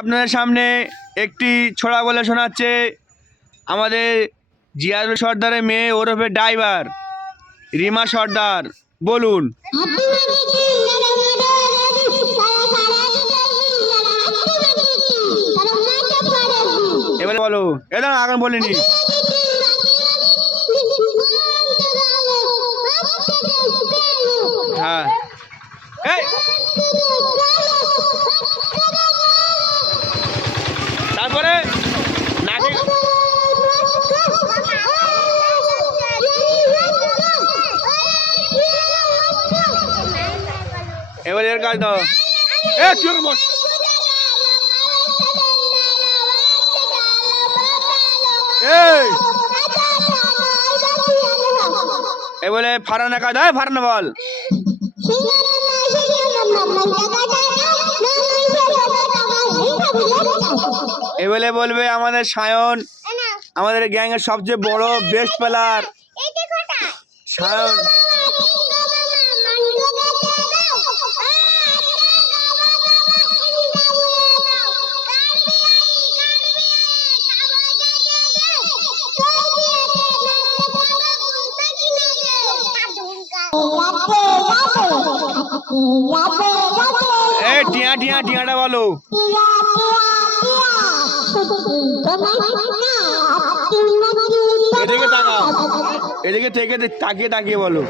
আপনাদের সামনে একটি ছড়া বলে শোনাচ্ছে আমাদের জিয়াদুল সর্দারের মেয়ে ওরফে ড্রাইভার রিমা সর্দার। বলুন। এবারে বলো। এটা আগে বলিনি। হ্যাঁ, তারপরে নাকি এবার এর কাজ দাও। এবারে ফারানা কাজ হয়, ফারানা বল। এবারে বলবে আমাদের সায়ন, আমাদের গ্যাং এর সবচেয়ে বড় বেস্ট প্লেয়ার সায়ন। টিয়া টিয়া টিয়াটা বলো। এদিকে তাকাও, এদিকে থেকে তাকিয়ে তাকিয়ে বলো।